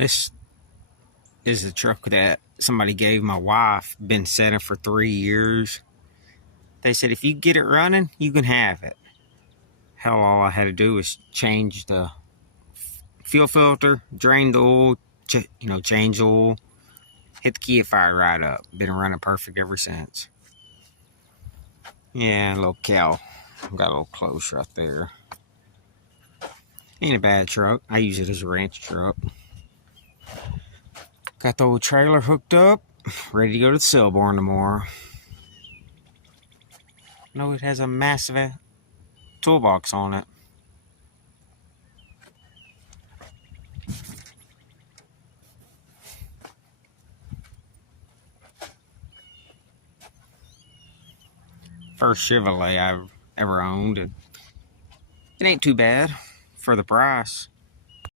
This is a truck that somebody gave my wife. Been setting for 3 years. They said if you get it running, you can have it. Hell, all I had to do was change the fuel filter, drain the oil, change the oil, hit the key, it fired right up. Been running perfect ever since. Yeah, a little cow. Got a little close right there. Ain't a bad truck. I use it as a ranch truck. Got the old trailer hooked up, ready to go to the sale barn tomorrow. No, it has a massive toolbox on it. First Chevrolet I've ever owned. It ain't too bad for the price.